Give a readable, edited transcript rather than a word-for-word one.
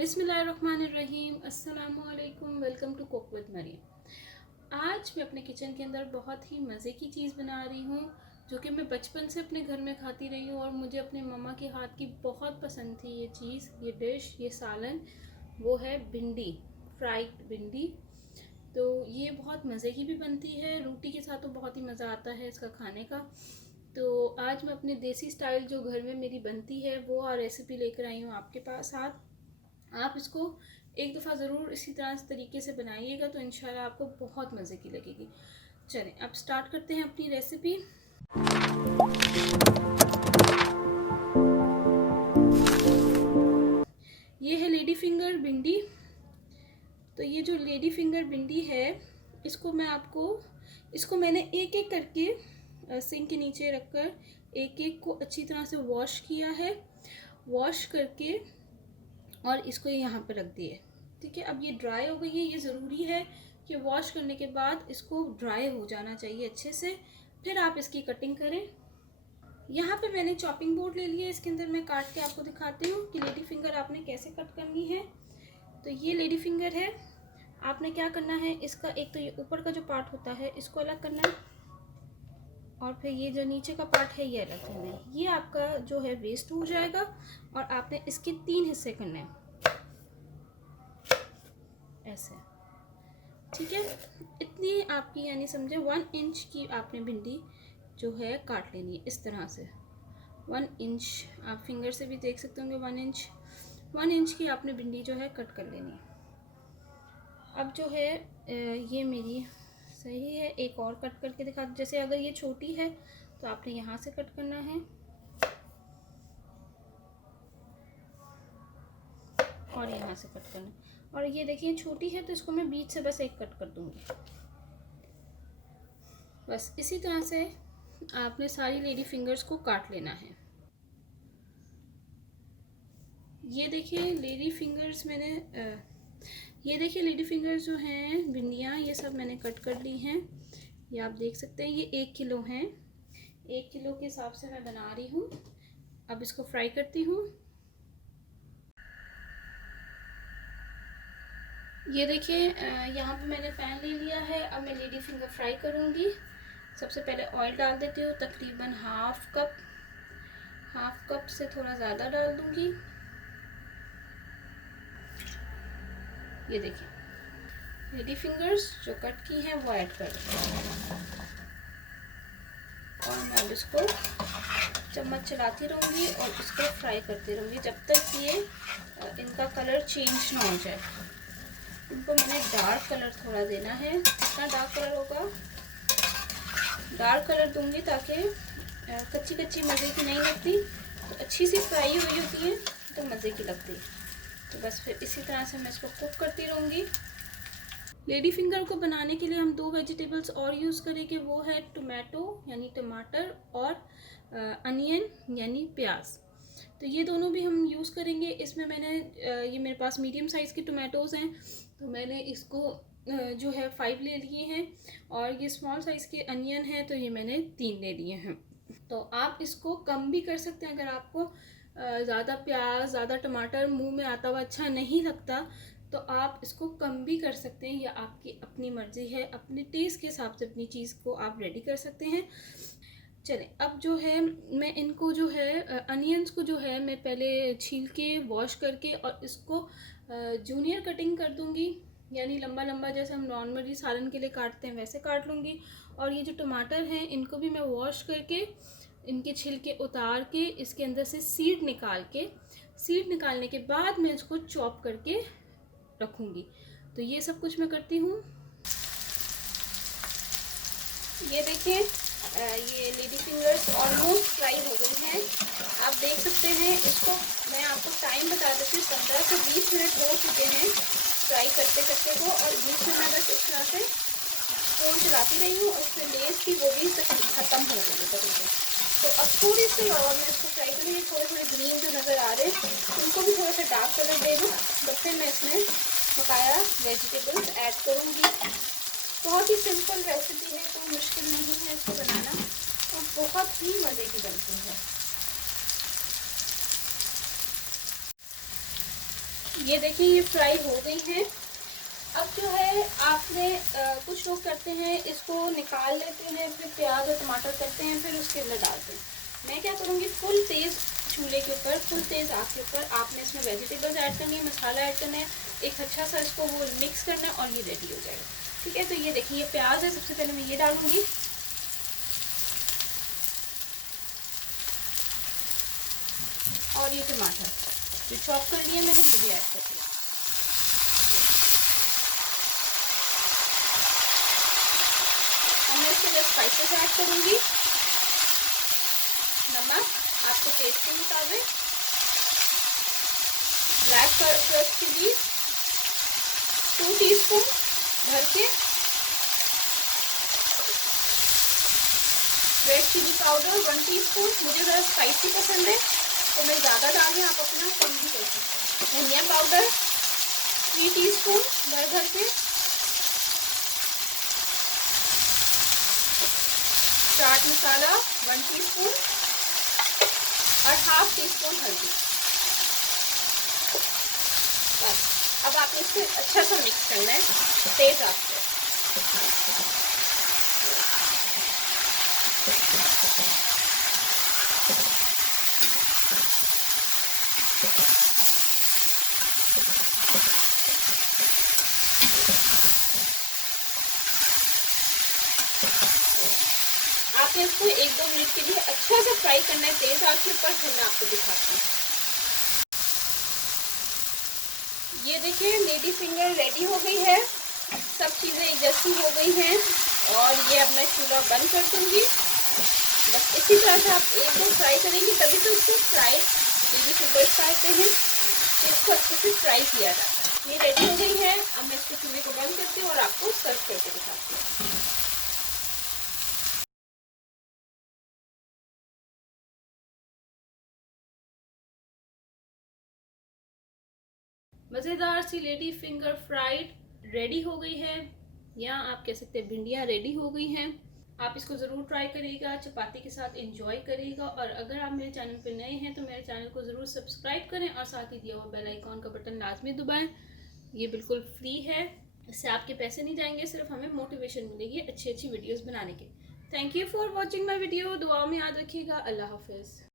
बिस्मिल्लाहिर्रहमानिर्रहीम, अस्सलामुअलैकुम। Welcome to cook with Maryam. आज मैं अपने किचन के अंदर बहुत ही मज़े की चीज़ बना रही हूँ जो कि मैं बचपन से अपने घर में खाती रही हूँ और मुझे अपने मम्मा के हाथ की बहुत पसंद थी ये चीज़, ये डिश, ये सालन। वो है भिंडी, फ्राइड भिंडी। तो ये बहुत मज़े की भी बनती है, रोटी के साथ तो बहुत ही मज़ा आता है इसका खाने का। तो आज मैं अपने देसी स्टाइल जो घर में मेरी बनती है वो रेसिपी लेकर आई हूँ आपके पास साथ। आप इसको एक दफ़ा ज़रूर इसी तरीके से बनाइएगा तो इंशाल्लाह आपको बहुत मज़े की लगेगी। चलें अब स्टार्ट करते हैं अपनी रेसिपी। ये है लेडी फिंगर भिंडी। तो ये जो लेडी फिंगर भिंडी है इसको मैंने एक एक करके सिंक के नीचे रखकर एक एक को अच्छी तरह से वॉश किया है। वॉश करके और इसको यहाँ पर रख दिए। ठीक है, अब ये ड्राई हो गई है। ये ज़रूरी है कि वॉश करने के बाद इसको ड्राई हो जाना चाहिए अच्छे से, फिर आप इसकी कटिंग करें। यहाँ पे मैंने चॉपिंग बोर्ड ले लिया, इसके अंदर मैं काट के आपको दिखाती हूँ कि लेडी फिंगर आपने कैसे कट करनी है। तो ये लेडी फिंगर है। आपने क्या करना है, इसका एक तो ये ऊपर का जो पार्ट होता है इसको अलग करना है और फिर ये जो नीचे का पार्ट है ये अलग करना है। ये आपका जो है वेस्ट हो जाएगा और आपने इसके 3 हिस्से करने हैं ऐसे। ठीक है, इतनी आपकी यानी समझे 1 इंच की आपने भिंडी जो है काट लेनी है इस तरह से। 1 इंच, आप फिंगर से भी देख सकते होंगे। 1 इंच की आपने भिंडी जो है कट कर लेनी है। अब जो है ये मेरी सही है। एक और कट करके दिखा, जैसे अगर ये छोटी है तो आपने यहाँ से कट करना है और यहाँ से कट करना है। और ये देखिए छोटी है तो इसको मैं बीच से बस एक कट कर दूंगी। बस इसी तरह से आपने सारी लेडी फिंगर्स को काट लेना है। ये देखिए लेडी फिंगर्स जो हैं भिंडियाँ, ये सब मैंने कट कर ली हैं। ये आप देख सकते हैं, ये 1 किलो हैं। 1 किलो के हिसाब से मैं बना रही हूँ। अब इसको फ्राई करती हूँ। ये देखिए यहाँ पे मैंने पैन ले लिया है। अब मैं लेडी फिंगर फ्राई करूँगी। सबसे पहले ऑयल डाल देती हूँ, तकरीबन हाफ कप से थोड़ा ज़्यादा डाल दूँगी। ये देखिए लेडी फिंगर्स जो कट की हैं वो ऐड कर दूँगी और मैं अब इसको चम्मच चलाती रहूँगी और इसको फ्राई करती रहूँगी जब तक ये इनका कलर चेंज ना हो जाए। इनको मैंने डार्क कलर थोड़ा देना है। कितना डार्क कलर होगा, डार्क कलर दूंगी ताकि कच्ची कच्ची मज़े की नहीं लगती, तो अच्छी सी फ्राई हुई होती है तो मज़े की लगती है। तो बस फिर इसी तरह से मैं इसको कुक करती रहूँगी। लेडी फिंगर को बनाने के लिए हम 2 वेजिटेबल्स और यूज़ करेंगे। वो है टोमेटो यानी टमाटर और अनियन यानी प्याज। तो ये दोनों भी हम यूज़ करेंगे। इसमें मैंने ये मेरे पास मीडियम साइज़ के टोमेटोज़ हैं तो मैंने इसको जो है 5 ले लिए हैं और ये स्मॉल साइज़ के अनियन है तो ये मैंने 3 ले लिए हैं। तो आप इसको कम भी कर सकते हैं। अगर आपको ज़्यादा प्याज, ज़्यादा टमाटर मुंह में आता हुआ अच्छा नहीं लगता तो आप इसको कम भी कर सकते हैं, या आपकी अपनी मर्ज़ी है। अपने टेस्ट के हिसाब से अपनी चीज़ को आप रेडी कर सकते हैं। चलें अब जो है मैं इनको जो है अनियंस को जो है मैं पहले छील के वॉश करके और इसको जूनियर कटिंग कर दूंगी, यानी लंबा लंबा जैसे हम नॉर्मली सालन के लिए काटते हैं वैसे काट लूँगी। और ये जो टमाटर हैं इनको भी मैं वॉश करके इनके छिलके उतार के इसके अंदर से सीड निकालने के बाद मैं इसको चॉप करके रखूँगी। तो ये सब कुछ मैं करती हूँ। ये देखिए ये लेडी फिंगर्स ऑलमोस्ट फ्राई हो गई हैं। आप देख सकते हैं। इसको मैं आपको टाइम बता देती हूँ, 15 से 20 मिनट हो चुके हैं फ्राई करते करते को, और बीच में मैं बस इस तरह से फ़ोन चलाती रही हूँ और उससे लेस थी वो भी ख़त्म हो गई है तकरीबन। तो अब थोड़ी सी और मैं इसको फ्राई करूँगी। थोड़े ग्रीन जो नज़र आ रहे हैं उनको भी थोड़ा सा डार्क कलर दे दूँ, तो फिर मैं इसमें बकाया वेजिटेबल्स ऐड करूँगी। बहुत ही सिंपल रेसिपी है, कोई मुश्किल नहीं है इसको बनाना और बहुत ही मज़े की बनती है। ये देखिए ये फ्राई हो गई हैं। अब जो है आपने कुछ लोग करते हैं इसको निकाल लेते हैं, फिर प्याज और टमाटर करते हैं, फिर उसके अंदर डालते हैं। मैं क्या करूँगी, फुल तेज़ चूल्हे के ऊपर, फुल तेज़ आग के ऊपर आपने इसमें वेजिटेबल्स ऐड करनी है, मसाला ऐड करना है, एक अच्छा सा इसको वो मिक्स करना है और ये रेडी हो जाएगा। ठीक है, तो ये देखिए ये प्याज है, सबसे पहले मैं ये डालूँगी। और ये टमाटर जो चॉप कर लिया मैंने, ये भी ऐड कर दिया। मैं इसके अंदर स्पाइसेस ऐड करूँगी। नमक आपके टेस्ट के मुताबिक, ब्लैक क्रश चिली 2 टीस्पून भर के, रेड चिली पाउडर 1 टीस्पून। मुझे ज़रा स्पाइसी पसंद है तो मैं ज़्यादा डाल रही हूँ, आप अपना कम भी कर सकते हैं। धनिया पाउडर 3 टीस्पून भर के, चाट मसाला 1 टीस्पून और ½ टीस्पून हल्दी। बस अब आपने इसे अच्छा सा मिक्स करना है तेज आंच पे। आपने इसको 1-2 मिनट के लिए अच्छा सा फ्राई करना है तेज आंच के ऊपर, फिर मैं आपको दिखाती हूँ। ये देखिए लेडी फिंगर रेडी हो गई है, सब चीज़ें एक जैसी हो गई हैं और ये अब मैं चूल्हा बंद कर दूँगी। बस इसी तरह से आप एक दो फ्राई करेंगे तभी तो इसको फ्राई लेडी फिंगर्स कहते हैं, इसको अच्छे से फ्राई किया जाता है। ये रेडी हो गई है, अब मैं इसको चूल्हे को बंद करती हूँ और आपको सर्व करके दिखाती हूँ। मज़ेदार सी लेडी फिंगर फ्राइड रेडी हो गई है, या आप कह सकते हैं भिंडियाँ रेडी हो गई हैं। आप इसको ज़रूर ट्राई करिएगा, चपाती के साथ एंजॉय करिएगा। और अगर आप मेरे चैनल पर नए हैं तो मेरे चैनल को ज़रूर सब्सक्राइब करें और साथ ही दिया हुआ बेल आइकॉन का बटन लाजमी दबाएं। ये बिल्कुल फ्री है, इससे आपके पैसे नहीं जाएंगे, सिर्फ हमें मोटिवेशन मिलेगी अच्छी अच्छी वीडियोज़ बनाने की। Thank you for watching my video. दुआ में याद रखिएगा। अल्लाह हाफिज़।